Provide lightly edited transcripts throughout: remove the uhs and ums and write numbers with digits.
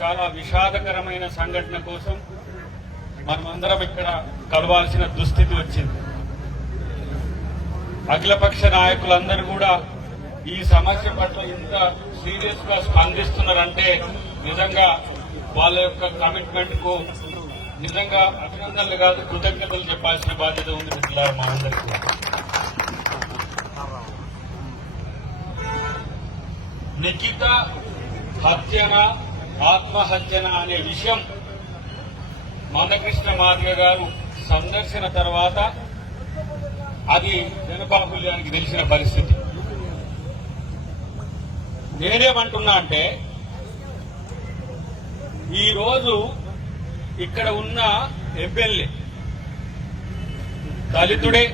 చాలా విషాదకరమైన సంఘటన కోసం మనమందరం ఇక్కడ కలవాల్సిన దుస్థితి వచ్చింది. అఖిలపక్ష నాయకులందరూ కూడా ఈ సమస్య పట్ల ఇంత సీరియస్ గా స్పందిస్తున్నారంటే నిజంగా వాళ్ళ యొక్క కమిట్మెంట్ కు నిజంగా అభినందనలు కాదు కృతజ్ఞతలు చెప్పాల్సిన బాధ్యత ఉంది మిత్రులారా మా అందరికీ. నిఖిత హత్యన ఆత్మహత్యన అనే విషయం మందకృష్ణ మాదిగ గారు సందర్శన తర్వాత అది జనబాహుల్యానికి తెలిసిన పరిస్థితి. నేనేమంటున్నా అంటే ఈరోజు ఇక్కడ ఉన్న ఎమ్మెల్యే దళితుడే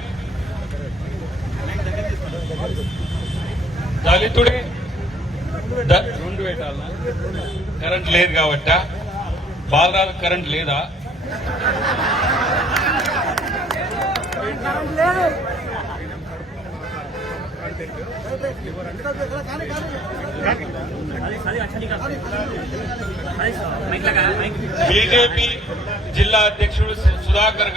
రెండు పెట్టాలనా? కరెంట్ లేదు కాబట్టా? బాలరాజు కరెంట్ లేదా? బీజేపీ జిల్లా అధ్యక్షుడు సుధాకర్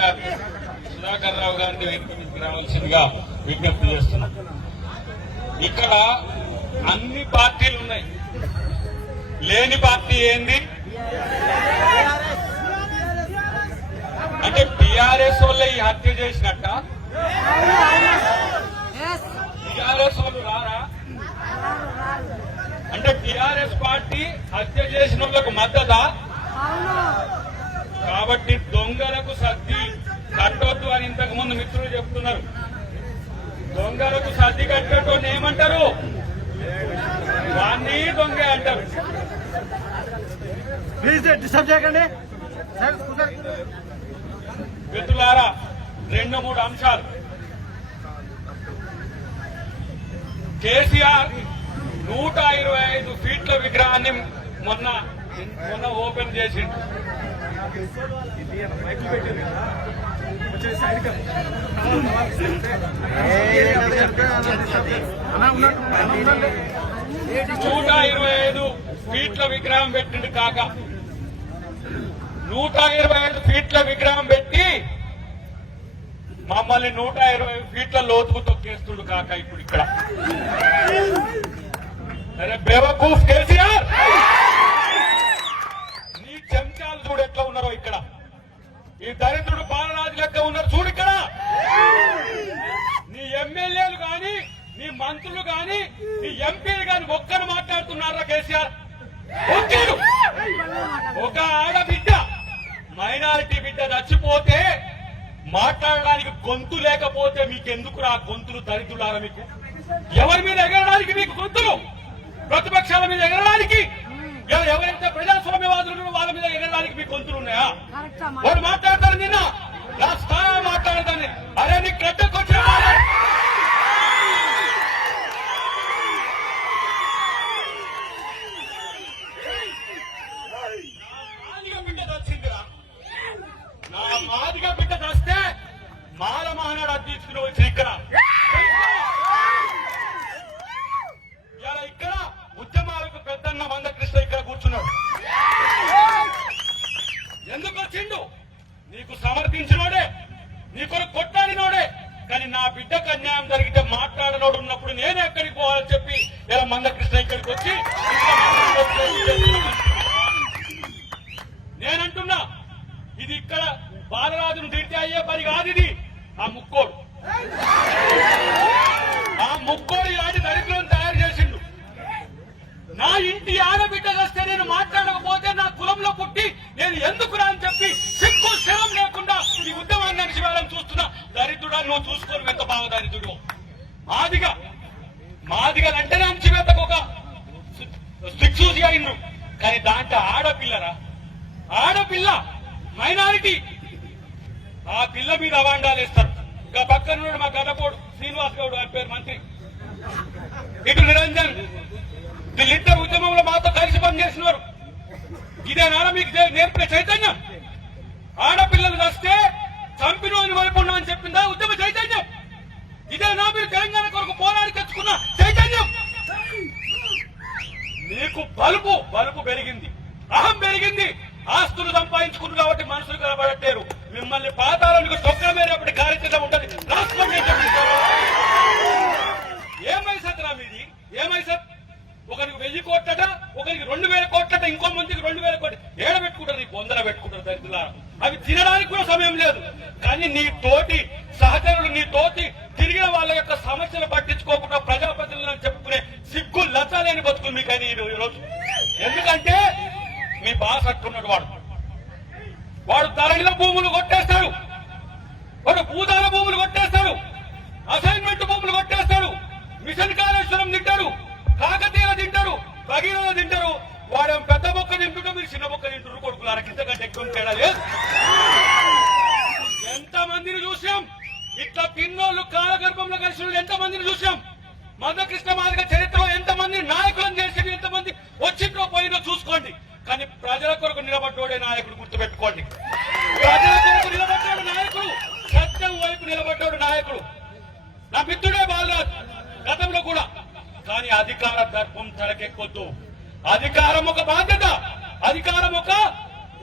రావు గారిని వేదికకి రావాల్సిందిగా విజ్ఞప్తి చేస్తున్నాం. ఇక్కడ అన్ని పార్టీలు ఉన్నాయి, లేని పార్టీ ఏంది అంటే టీఆర్ఎస్ వాళ్ళే ఈ హత్య చేసినట్ట? టీఆర్ఎస్ వాళ్ళు రారా అంటే టీఆర్ఎస్ పార్టీ హత్య చేసిన వాళ్ళకు మద్దతా? కాబట్టి దొంగలకు సర్ది కట్టొద్దు అని ఇంతకు ముందు మిత్రులు చెప్తున్నారు. దొంగలకు సర్ది కట్టొద్దు ఏమంటారు? వాణ్ణి దొంగ అంటారు. ప్లీజ్ డిస్టర్బ్ చేయకండి మిత్రులారా. 2-3 అంశాలు. కేసీఆర్ 125 ఫీట్ల విగ్రహాన్ని మొన్న ఓపెన్ చేసిండు. నూట 25 ఫీట్ల విగ్రహం పెట్టిండు కాక 125 ఫీట్ల విగ్రహం పెట్టి మమ్మల్ని 125 ఫీట్ల లోతుకు తొక్కేస్తుడు కాక ఇప్పుడు ఇక్కడ. అరే బేవకూఫ్ కేసీఆర్, నీ చెంచాలు చూడు ఎట్లా ఉన్నారో ఇక్కడ. ఈ దరిద్రుడు బాలరాజు లెక్క ఉన్నారు చూడు ఇక్కడ. నీ ఎమ్మెల్యేలు గాని, నీ మంత్రులు గాని, నీ ఎంపీలు గాని ఒక్కరు మాట్లాడుతున్నారా కేసీఆర్? ఒక్కరు. ఒక ఆడబిడ్డ, మైనారిటీ బిడ్డ చచ్చిపోతే మాట్లాడడానికి గొంతు లేకపోతే మీకెందుకురా గొంతులు? దరిద్రులారా మీకు. ఎవరి మీద ఎగరడానికి మీకు గొంతులు? ప్రతిపక్షాల మీద ఎగరడానికి, ఎవరైతే ప్రజాస్వామ్యవాదులు వాళ్ళ మీద ఎగరడానికి మీకు గొంతులు ఉన్నాయా? వాడు మాట్లాడతారు. నిన్న నా స్థానం మాట్లాడతాను. అరే నీ గడ్డకొచ్చిన నా మాదిగ బిడ్డ వస్తే మాల మహానాడు అధ్యక్షుడు వచ్చి ఇక్కడ ఇక్కడ ఉద్యమాలకు పెద్దన్న మందకృష్ణ ఇక్కడ కూర్చున్నాడు. ఎందుకు వచ్చిండు? నీకు సమర్థించినోడే, నీ కొరకు కొట్టాడినోడే. కానీ నా బిడ్డకు అన్యాయం జరిగితే మాట్లాడనోడు ఉన్నప్పుడు నేను ఎక్కడికి పోవాలని చెప్పి ఇలా మందకృష్ణ ఇక్కడికి వచ్చి నేనంటున్నా. ఇది ఇక్కడ బాలరాజును తిడితే అయ్యే పని కాదు. ఇది ఆ ముక్కోడు ఇలాంటి దరిద్రం తయారు చేసిండు. నా ఇంటి ఆడబిడ్డ వస్తే నేను మాట్లాడకపోతే నా కులంలో పుట్టి నేను ఎందుకు రా అని చెప్పి సిగ్గు శరం లేకుండా ఈ ఉద్యమాన్ని అణిచివేయాలని చూస్తున్నా. దరిద్రుడా, నువ్వు చూసుకోరు ఎంత బాగా దరిద్రుడు. మాదిగలంటేనే అణిచివేతకు ఒక దిక్సూచి అయినరు. కానీ దాంట్లో ఆడపిల్ల మైనారిటీ, ఆ పిల్ల మీద అవాండాలు వేస్తారు. ఇంకా పక్కన మా గడపోడు శ్రీనివాస్ గౌడ్ గారి పేరు మంత్రి, ఇటు నిరంజన్, వీళ్ళిద్దరు ఉద్యమంలో మాతో కలిసి పనిచేసినారు. ఇదేనా మీకు నేర్పే చైతన్యం? ఆడపిల్లలు వస్తే చంపినోని వైపు ఉన్నా అని చెప్పిందా ఉద్యమ చైతన్యం? ఇదేనా మీరు తెలంగాణ కొరకు పోరాడి తెచ్చుకున్న చైతన్యం? మీకు బలుపు పెరిగింది. అహం పెరిగింది, ఆస్తులు సంపాదించుకుంటు కాబట్టి మనుషులు కనబడట్లేరు. మిమ్మల్ని పాతాలకు తొక్కమేరేపటి కార్యక్రమం ఉంటుంది. రాష్ట్రం ఏమైసత్రా మీది? ఏమైసత్? ఒకరికి 1000 కోట్లట, ఒకరికి 2000 కోట్లట, ఇంకో మందికి 2000 కోట్లు ఏడబెట్టుకుంటారు. నీ పొందర పెట్టుకుంటారు దరిద్రులా. అవి తినడానికి కూడా సమయం లేదు. కానీ నీ తోటి సహచరులు, నీ తోటి తిరిగిన వాళ్ళ యొక్క సమస్యలు పట్టించుకోకుండా ప్రజాప్రతినిధులను చెప్పుకునే సిగ్గు లచ్చలేని బతుకులు మీకని ఈరోజు. ఎందుకంటే మీ బాస్ అట్టున్నాడు. వాడు ధరణిలో భూములు కొట్టేస్తాడు, వాడు భూదాన భూములు కొట్టేస్తాడు, అసైన్మెంట్ భూములు కొట్టేస్తాడు, మిషన్ కాళేశ్వరం తింటాడు, కాకతీయ తింటారు, భగీరథ తింటారు. వాడు పెద్ద మొక్క తింటుంటే మీరు చిన్న మొక్క తింటారు. కొడుకులు ఇంతకంటే ఎక్కువ తేడా లేదు. ఎంతమందిని చూసాం ఇట్లా పిన్నోళ్ళు కాలగర్భంలో కలిసి ఎంతమందిని చూసాం. మందకృష్ణ మాదిగ చరిత్రలో ఎంతమంది నాయకులను చేసి ఎంతమంది వచ్చిందో పోయిందో చూసుకోండి. కానీ ప్రజల కొరకు నిలబడ్డోడే నాయకుడు, గుర్తుపెట్టుకోండి. ప్రజల కొరకు నిలబడ్డాడు నాయకుడు, సత్యం వైపు నిలబడ్డాడు నాయకుడు. నా మిత్రుడే బాలరాజు గతంలో కూడా. కానీ అధికార దర్పం తలకెక్కొద్దు. అధికారం ఒక బాధ్యత, అధికారం ఒక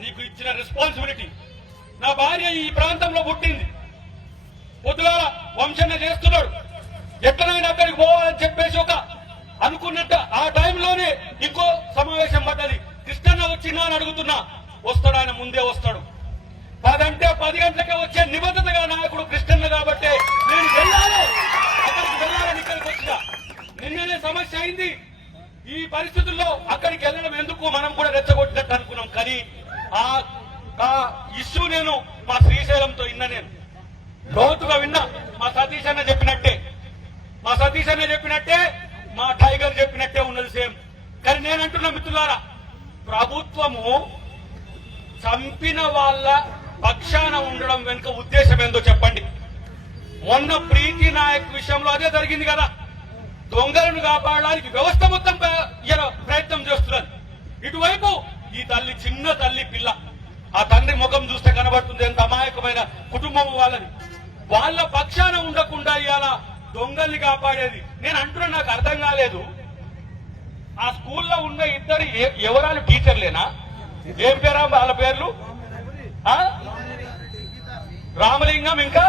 నీకు ఇచ్చిన రెస్పాన్సిబిలిటీ. నా భార్య ఈ ప్రాంతంలో పుట్టింది. పొద్దుగా వంశన్న చేస్తున్నాడు, ఎట్లనైనా అక్కడికి పోవాలని చెప్పేసి ఒక అనుకున్నట్టు ఆ టైంలోనే ఇంకో సమావేశం పడ్డది. కృష్ణన్న వచ్చినా అని అడుగుతున్నా, వస్తాడు, ఆయన ముందే వస్తాడు. 10 అంటే 10 గంటలకే వచ్చే నిబద్ధతగా నాయకుడు కృష్ణన్న కాబట్టి నేను వెళ్ళాలి, అక్కడికి వెళ్ళాలని ఇక్కడికి వచ్చిన. నిన్ననే సమస్య అయింది. ఈ పరిస్థితుల్లో అక్కడికి వెళ్ళడం ఎందుకు, మనం కూడా రెచ్చగొట్టినట్టు అనుకున్నాం. కానీ ఆ ఇష్యూ నేను మా శ్రీశైలంతో నేను లోతుగా విన్నా. మా సతీష్ అన్న చెప్పినట్టే మా టైగర్ చెప్పినట్టే ఉన్నది సేమ్. కానీ నేనంటున్నా మిత్రులారా, ప్రభుత్వము చంపిన వాళ్ళ పక్షాన ఉండడం వెనుక ఉద్దేశం ఏందో చెప్పండి. మొన్న ప్రీతి నాయక్ విషయంలో అదే జరిగింది కదా. దొంగలను కాపాడడానికి వ్యవస్థ మొత్తం ప్రయత్నం చేస్తున్నది. ఇటువైపు ఈ తల్లి, చిన్న తల్లి పిల్ల, ఆ తండ్రి ముఖం చూస్తే కనబడుతుంది ఎంత అమాయకమైన కుటుంబం వాళ్ళని. వాళ్ళ పక్షాన ఉండకుండా ఇవాళ దొంగల్ని కాపాడేది. నేను అంటున్నా, నాకు అర్థం కాలేదు. ఆ స్కూల్లో ఉన్న ఇద్దరు ఎవరాలు టీచర్లేనా? ఏం పేరా వాళ్ళ పేర్లు? రామలింగం ఇంకా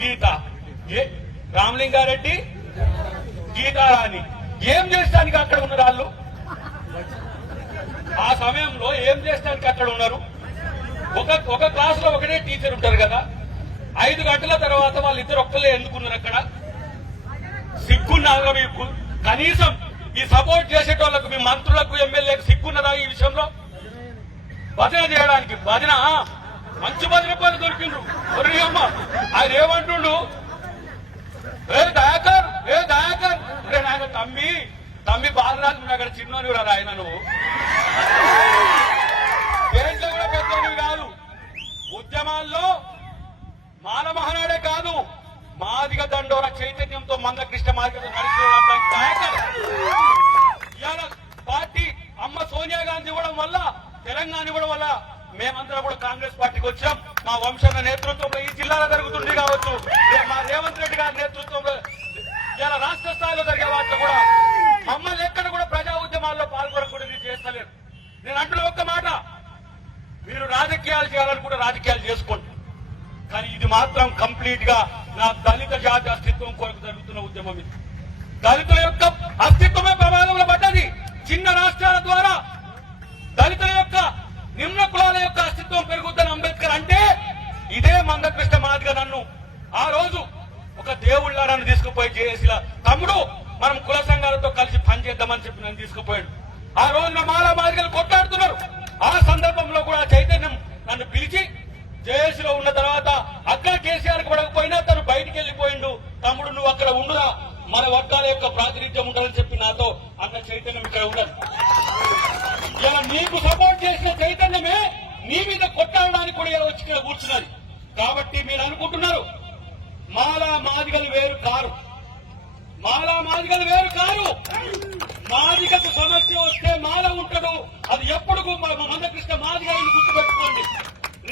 గీత. రామలింగారెడ్డి, గీతారాణి ఏం చేస్తానికి అక్కడ ఉన్నారు వాళ్ళు? ఆ సమయంలో ఏం చేస్తానికి అక్కడ ఉన్నారు? ఒక క్లాస్ లో ఒకటే టీచర్ ఉంటారు కదా. 5 గంటల తర్వాత వాళ్ళిద్దరు ఒక్కలే ఎందుకున్నారు అక్కడ? సిగ్గున్నాగా మీకు? కనీసం ఈ సపోర్ట్ చేసేటోళ్లకు, మీ మంత్రులకు, ఎమ్మెల్యేలకు సిగ్గున్నదా ఈ విషయంలో? భజన చేయడానికి భజన, మంచి 10 రూపాయలు దొరికిండ్రు. అమ్మ ఆయన ఏమంటుండు, ఏ దయాకర్ అంటే నాయన తమ్మి బాలరాజు అక్కడ చిన్నోని కూడా ఆయన, నువ్వు దేంట్లో కూడా పెద్దోనివి కాదు. ఉద్యమాల్లో మాల మహానాడే కాదు, మాదిగ దండోర చైతన్యంతో మందకృష్ణ మార్గంలో నడిచిన ఇవాళ పార్టీ అమ్మ సోనియా గాంధీ ఇవ్వడం వల్ల, తెలంగాణ ఇవ్వడం వల్ల మేమందరం కూడా కాంగ్రెస్ పార్టీకి వచ్చాం. మా వంశన్న నేతృత్వంలో ఈ జిల్లాలో జరుగుతుంది కావచ్చు, మా రేవంత్ రెడ్డి గారి నేతృత్వంలో ఇలా రాష్ట్ర స్థాయిలో జరిగే వాటిలో కూడా మమ్మల్ని ఎక్కడ కూడా ప్రజా ఉద్యమాల్లో పాల్గొనకూడదు చేస్తలేరు. నేను అంటున్న ఒక్క మాట, మీరు రాజకీయాలు చేయాలనుకుంటే రాజకీయాలు చేసుకోండి. కానీ ఇది మాత్రం కంప్లీట్ గా నా దళిత జాతి అస్తిత్వం కొరకు జరుగుతున్న ఉద్యమం. ఇది దళితుల యొక్క అస్తిత్వమే ప్రమాదంలో పడ్డది. చిన్న రాష్ట్రాల ద్వారా దళితుల యొక్క, నిమ్న కులాల యొక్క అస్తిత్వం పెరుగుతున్న అంబేద్కర్ అంటే ఇదే మందకృష్ణ మాదిగ నన్ను ఆ రోజు ఒక దేవుళ్ళ నన్ను తీసుకుపోయి జేఏసీల తమ్ముడు మనం కుల సంఘాలతో కలిసి పనిచేద్దామని చెప్పి నన్ను తీసుకుపోయాడు. ఆ రోజు నా మాలా మాదిగలు కొట్లాడుతున్నారు. ఆ సందర్భంలో కూడా చైతన్యం నన్ను పిలిచి జేఏసీలో ఉన్న తర్వాత అక్కడ కేసీఆర్ పడకపోయినా తను బయటికి వెళ్లిపోయిండు. తమ్ముడు నువ్వు అక్కడ ఉండురా, మన వర్గాల యొక్క ప్రాతినిధ్యం ఉండాలని చెప్పి నాతో అన్న చైతన్యం ఇక్కడ ఉండదు. ఇలా నీకు సపోర్ట్ చేసిన చైతన్యమే నీ మీద కొట్టాడడానికి కూడా ఇలా వచ్చి ఇక్కడ కూర్చున్నది. కాబట్టి మీరు అనుకుంటున్నారు మాలా మాదిగలు వేరు కారు, మాలా మాదిగలు వేరు కారు. మాదిగకు సమస్య వస్తే మాల ఉంటాడు, అది ఎప్పుడు మందకృష్ణ మాదిగ గుర్తుపెట్టుకోండి.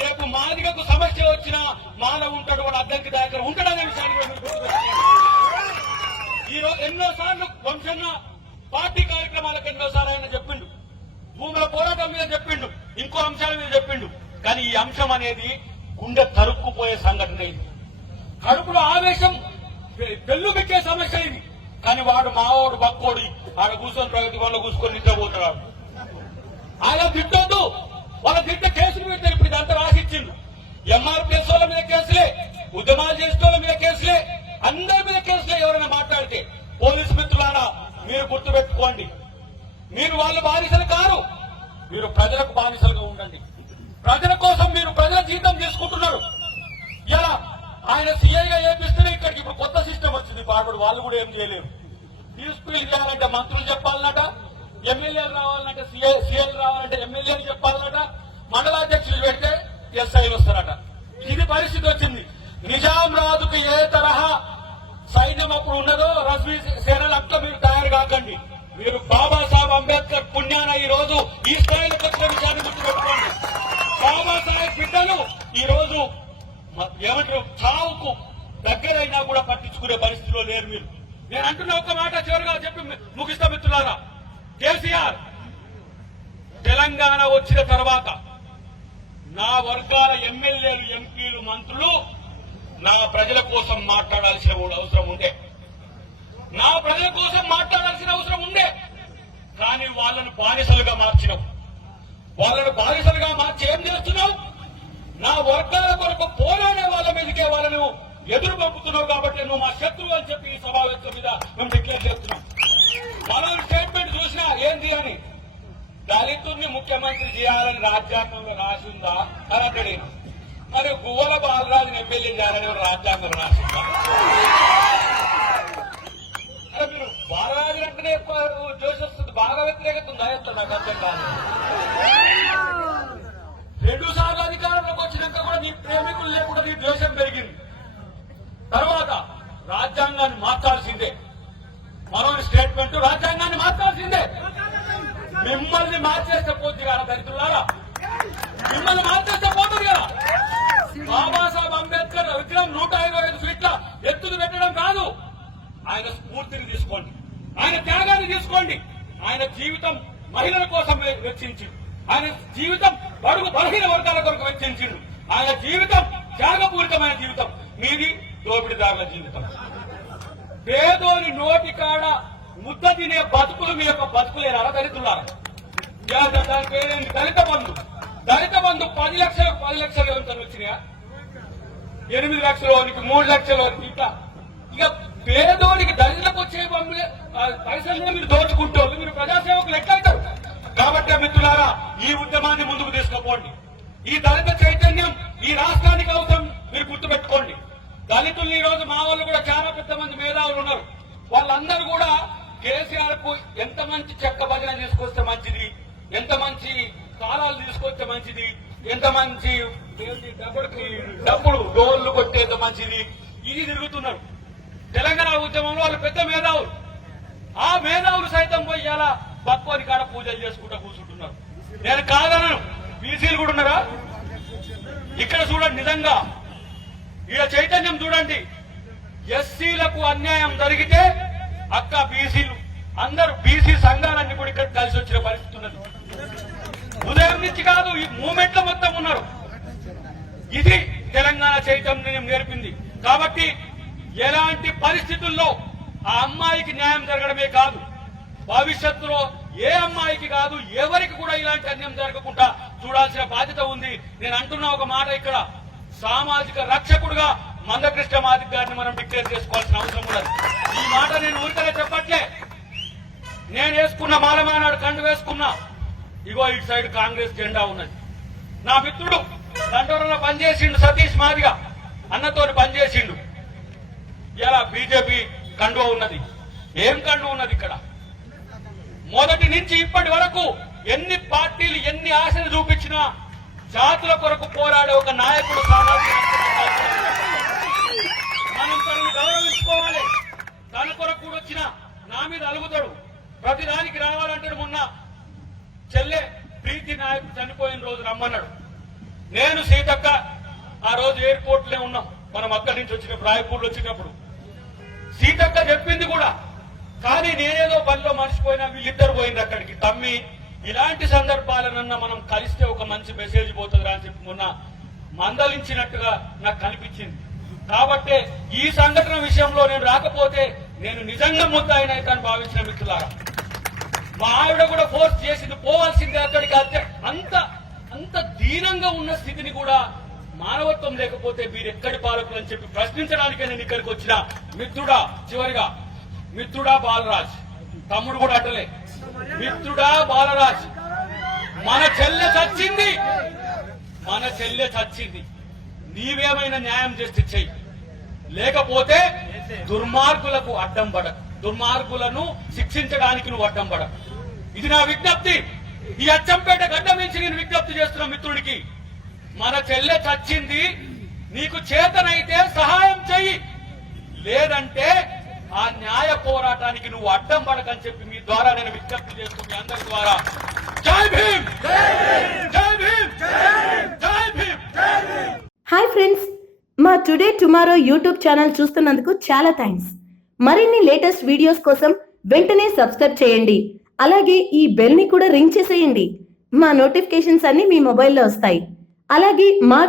రేపు మాదిగకు సమస్య వచ్చినా మాల ఉంటాడు, వాడు అడ్డంకి దగ్గర ఉంటాడనే విషయాన్ని కూడా మీరు గుర్తుపెట్టుకోండి. ఈరోజు ఎన్నోసార్లు వంశన్న పార్టీ కార్యక్రమాలకు ఎన్నోసార్లు ఆయన చెప్పిండు, భూముల పోరాటం మీద చెప్పిండు, ఇంకో అంశాల మీద చెప్పిండు. కానీ ఈ అంశం అనేది గుండె తరుక్కుపోయే సంఘటన ఇది. కడుపులో ఆవేశం పెళ్లు పెట్టే సమస్య ఇది. కానీ వాడు మావాడు బక్కోడి ఆడ కూర్చొని ప్రగతి వల్ల కూర్చొని నిద్రపోతున్నాడు. ఆయన తిట్టొద్దు, వాళ్ళ తిట్ట కేసులు పెడతారు. ఇప్పుడు ఇదంతా రాసిచ్చిండు. ఎంఆర్పీఎస్ వాళ్ళ మీద కేసులే, ఉద్యమాలు చేసే వాళ్ళ మీద కేసులే, అందరి మీద కేసులే. ఎవరైనా మాట్లాడితే పోలీసు మిత్రులారా మీరు గుర్తుపెట్టుకోండి, మీరు వాళ్ళ బానిసలు కారు, మీరు ప్రజలకు బానిసలుగా ఉండండి. ప్రజల కోసం మీరు ప్రజల జీతం తీసుకుంటున్నారు. ఇలా ఆయన సీఐగా ఏపిస్తేనే ఇక్కడికి ఇప్పుడు కొత్త సిస్టమ్ వచ్చింది. పార్వడు వాళ్ళు కూడా ఏం చేయలేరు. తీసుకుని చేయాలంటే మంత్రులు చెప్పాలన్నట, ఎమ్మెల్యేలు రావాలంటే సీఎల్ రావాలంటే ఎమ్మెల్యేలు చెప్పాలన్నట, మండలాధ్యక్షులు పెడితే ఎస్ఐలు వస్తారట. ఇది పరిస్థితి వచ్చింది. నిజాం రాజుకు ఏ తరహా సైన్యం అప్పుడు ఉన్నదో రజ్వీ సేనలు అట్లా మీరు తయారు కాకండి. మీరు బాబాసాహెబ్ అంబేద్కర్ పుణ్యాన ఈ రోజు ఈ స్థాయిలో వచ్చిన విషయాన్ని గుర్తుపెట్టుకోండి. బాబాసాహెబ్ బిడ్డలు ఈ రోజు ఏమంటారు చావుకు దగ్గరైనా కూడా పట్టించుకునే పరిస్థితిలో లేరు మీరు. నేను అంటున్న ఒక్క మాట చివరిగా చెప్పి ముగిస్తా మిత్రులారా. కేసీఆర్ తెలంగాణ వచ్చిన తర్వాత నా వర్గాల ఎమ్మెల్యేలు, ఎంపీలు, మంత్రులు నా ప్రజల కోసం మాట్లాడాల్సిన అవసరం ఉండే, నా ప్రజల కోసం మాట్లాడాల్సిన అవసరం ఉండే. కానీ వాళ్ళను బానిసలుగా మార్చినావు. వాళ్ళను బానిసలుగా మార్చి ఏం చేస్తున్నావు? నా వర్గాల కొరకు పోరాడే వాళ్ళ మీదకే వాళ్ళను ఎదురు పంపుతున్నావు. కాబట్టి నువ్వు మా శత్రువు అని చెప్పి ఈ సమావేశం మీద మేము డిక్లేర్ చేస్తున్నాం. మనం స్టేట్మెంట్ చూసినా ఏంది అని, దళితుడిని ముఖ్యమంత్రి చేయాలని రాజ్యాంగంలో రాసిందా అని అన్నాడు. మరి గువ్వల బాలరాజుని ఎమ్మెల్యే చేయాలని రాజ్యాంగం రాసిందా? మీరు బాలరాజు అంటేనే ఎక్కువ జోష్ వస్తుంది, బాగా వ్యతిరేకత ఉందా? నాకు అర్థం కాదు. 2 సార్లు అధికారంలోకి వచ్చినాక కూడా నీ ప్రేమికులు లేకుండా నీ ద్వేషం పెరిగింది. తర్వాత రాజ్యాంగాన్ని మార్చాల్సిందే. మరో స్టేట్మెంట్, రాజ్యాంగాన్ని మార్చాల్సిందే. మిమ్మల్ని మార్చేస్తే పోతుంది కదా దళితులారా, మిమ్మల్ని మార్చేస్తే పోతుంది కదా. బాబాసాహెబ్ అంబేద్కర్ విగ్రహం 125 ఫీట్ల ఎత్తులు పెట్టడం కాదు. ఆయన స్ఫూర్తిని తీసుకోండి, ఆయన త్యాగాన్ని తీసుకోండి. ఆయన జీవితం మహిళల కోసం వెచ్చించిండు, ఆయన జీవితం బడుగు బలహీన వర్గాల కొరకు వెచ్చించిండు. ఆయన జీవితం త్యాగపూరితమైన జీవితం. మీది దోపిడీదారుల జీవితం. పేదోని నోటి కాడ ముద్ద తినే బతుకులు మీ యొక్క బతుకులేరా దళితులారా? దాని పేరేంటి? దళిత బంధు. దళిత బంధు 10 లక్షలు ఎంత వచ్చినాయా? 8 లక్షలకి 3 లక్షలకి ఇట్లా. ఇక పేదోడికి దళితులకు వచ్చే పైసలు కూడా మీరు దోచుకుంటారు. మీరు ప్రజాసేవకులు ఎట్లయితారు? కాబట్టి మిత్రులారా, ఈ ఉద్యమాన్ని ముందుకు తీసుకుపోండి. ఈ దళిత చైతన్యం ఈ రాష్ట్రానికి అవసరం. మీరు గుర్తుపెట్టుకోండి. దళితులు ఈ రోజు మా వాళ్ళు కూడా చాలా పెద్ద మంది మేధావులు ఉన్నారు. వాళ్ళందరూ కూడా కేసీఆర్ కు ఎంత మంచి చెక్క భజన తీసుకొస్తే మంచిది, ఎంత మంచి కాలాలు తీసుకొస్తే మంచిది, ఎంత మంచి డబ్బులు డోళ్లు కొట్టేంత మంచిది, ఇది తిరుగుతున్నారు. తెలంగాణ ఉద్యమంలో వాళ్ళు పెద్ద మేధావులు. ఆ మేధావులు సైతం పోయి ఇలా బక్కోని కాడ పూజలు చేసుకుంటూ కూర్చుంటున్నారు. నేను కాదనను, బీసీలు కూడా ఉన్నారా? ఇక్కడ చూడండి, నిజంగా ఈడ చైతన్యం చూడండి. ఎస్సీలకు అన్యాయం జరిగితే అక్క బీసీలు అందరూ బీసీ సంఘాలన్నీ కూడా ఇక్కడ కలిసి వచ్చిన పరిస్థితి ఉన్నది. ఉదయం నుంచి కాదు, ఈ మూమెంట్ లో మొత్తం ఉన్నారు. ఇది తెలంగాణ చైతన్యం నేర్పింది. కాబట్టి ఎలాంటి పరిస్థితుల్లో ఆ అమ్మాయికి న్యాయం జరగడమే కాదు, భవిష్యత్తులో ఏ అమ్మాయికి కాదు ఎవరికి కూడా ఇలాంటి అన్యాయం జరగకుండా చూడాల్సిన బాధ్యత ఉంది. నేను అంటున్న ఒక మాట, ఇక్కడ సామాజిక రక్షకుడుగా మందకృష్ణ మాదిక్ గారిని మనం డిక్లేర్ చేసుకోవాల్సిన అవసరం ఉన్నది. ఈ మాట నేను ఊరికనే చెప్పట్లే. నేను వేసుకున్న మాలమానాడు కండు వేసుకున్నా, ఇగో ఇటు సైడ్ కాంగ్రెస్ జెండా ఉన్నది. నా మిత్రుడు దండోరంలో పనిచేసిండు సతీష్ మాదిగా, అన్నతో పనిచేసిండు. ఇలా బీజేపీ కండువ ఉన్నది. ఏం కండువ ఉన్నది ఇక్కడ? మొదటి నుంచి ఇప్పటి వరకు ఎన్ని పార్టీలు ఎన్ని ఆశలు చూపించినా జాతుల కొరకు పోరాడే ఒక నాయకుడు మనం తనని గౌరవించుకోవాలి. తన కొరకు కూడా వచ్చిన నా మీద అలుగుతాడు, ప్రతిదానికి రావాలంటాడు. మొన్న చెల్లె ప్రీతి నాయకుడు చనిపోయిన రోజు రమ్మన్నాడు. నేను సీతక్క ఆ రోజు ఎయిర్పోర్ట్ లో ఉన్నాం. మనం అక్కడి నుంచి వచ్చినప్పుడు రాయపూర్లో వచ్చినప్పుడు సీతక్క చెప్పింది కూడా. కానీ నేనేదో పనిలో మర్చిపోయినా వీళ్ళిద్దరు పోయింది అక్కడికి. తమ్మి ఇలాంటి సందర్భాలనన్నా మనం కలిస్తే ఒక మంచి మెసేజ్ పోతుందిరా అని చెప్పి మొన్న మందలించినట్టుగా నాకు కనిపించింది. కాబట్టి ఈ సంఘటన విషయంలో నేను రాకపోతే నేను నిజంగా ముద్దాయినైతాను భావించిన మిత్రులారా. మా ఆవిడ కూడా ఫోర్స్ చేసింది, పోవాల్సిందే అక్కడికి. అంత దీనంగా ఉన్న స్థితిని కూడా మానవత్వం లేకపోతే మీరు ఎక్కడి పాలకులు అని చెప్పి ప్రశ్నించడానికే నేను ఇక్కడికి వచ్చిన మిత్రుడా. చివరిగా మిత్రుడా బాలరాజ్, తమ్ముడు కూడా అటలే, మిత్రుడా బాలరాజ్, మన చెల్లె చచ్చింది, నీవేమైనా న్యాయం చేస్తే చెయ్యి, లేకపోతే దుర్మార్గులకు అడ్డం పడకు, దుర్మార్గులను శిక్షించడానికి నువ్వు అడ్డం పడకు. ఇది నా విజ్ఞప్తి. ఈ అచ్చంపేట గడ్డ నుంచి నేను విజ్ఞప్తి చేస్తున్న మిత్రుడికి, మన చెల్లె చచ్చింది, నీకు చేతనైతే సహాయం చెయ్యి, లేదంటే ఆ న్యాయ పోరాటానికి నువ్వు అడ్డం పడకని చెప్పి మీ ద్వారా నేను విజ్ఞప్తి చేస్తూ మీ అందరి ద్వారా జై భీమ్, జై భీమ్, జై భీమ్. హాయ్ ఫ్రెండ్స్, మా టుడే టుమారో యూట్యూబ్ ఛానల్ చూస్తున్నందుకు చాలా థ్యాంక్స్. మరిన్ని లేటెస్ట్ వీడియోస్ కోసం వెంటనే సబ్స్క్రైబ్ చేయండి. అలాగే ఈ బెల్ ని కూడా రింగ్ చేసేయండి. మా నోటిఫికేషన్స్ అన్ని మీ మొబైల్లో వస్తాయి. అలాగే మా